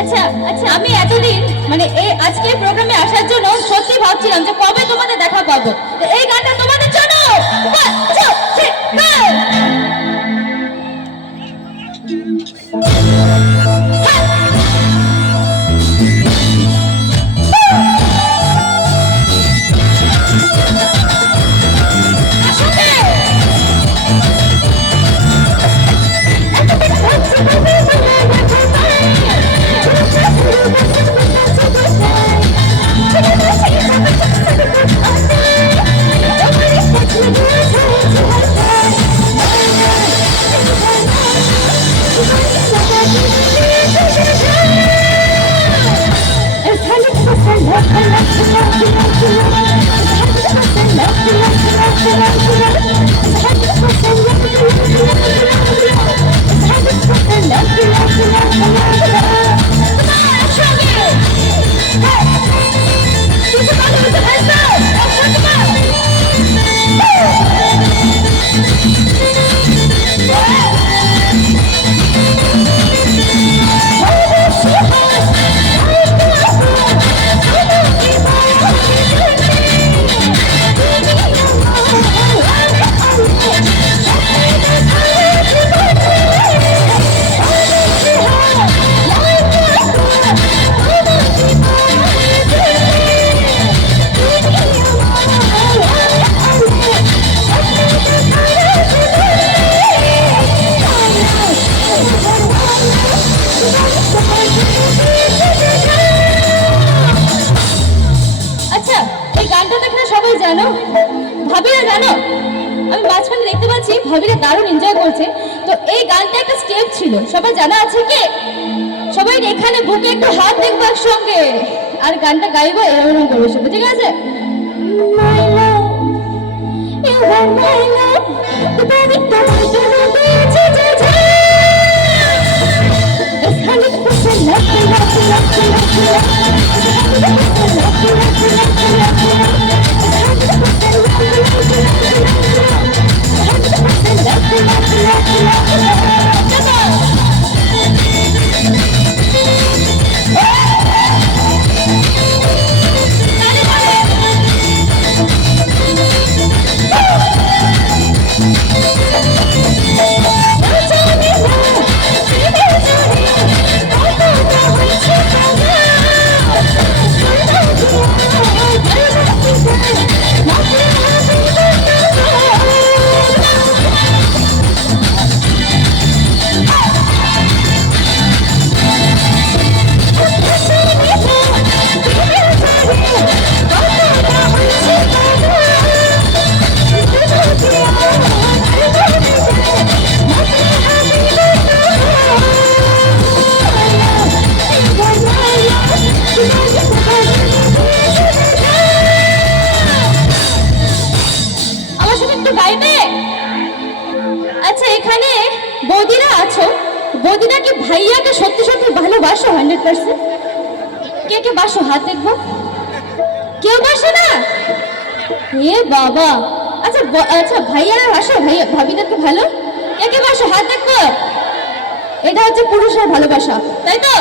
আচ্ছা আচ্ছা, আমি এতদিন মানে এই আজকের প্রোগ্রামে আসার জন্য সত্যি ভাবছিলাম যে কবে তোমাদের দেখা পাবো। এই গানটা তোমাদের জন্য। One, two, three, go! জানো ভাবিরা, জানো আমি মাঝখানে দেখতে পাচ্ছি ভাবিরা দারুণ এনজয় করছে। তো এই গানটা একটা স্টেপ ছিল, সবাই জানা আছে কি? সবাই এখানে বুকে একটু হাত দেখবো একসঙ্গে, আর গানটা গাইবো এরকম করবো সবাই, ঠিক আছে? আচ্ছা, এখানে বৌদিরা আছো, বৌদিরা কি ভাইয়াকে সত্যি সত্যি ভালোবাসো 100%? কে কে বাসো হাত দেখবো। কেউ বাসে না? এ বাবা, আচ্ছা আচ্ছা, ভাইয়ারা বাসো, ভাইয়া ভাবিদেরকে ভালো? কে কে বাসো হাত দেখবো। এটা হচ্ছে পুরুষের ভালোবাসা, তাই তো?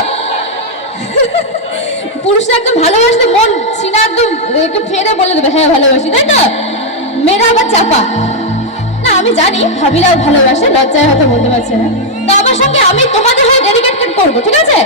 পুরুষরা একদম ভালোবাসতে মন সিনা একদম একটু ফেরে বলে দেবে হ্যাঁ ভালোবাসি, তাই তো? মেয়েরা আবার চাপা। না আমি জানি ভাবিরাও ভালোবাসে, লজ্জায় হয়তো বলতে পারছে না। তো আমার সঙ্গে আমি তোমাদের হয়ে ডেডিকেট করবো, ঠিক আছে?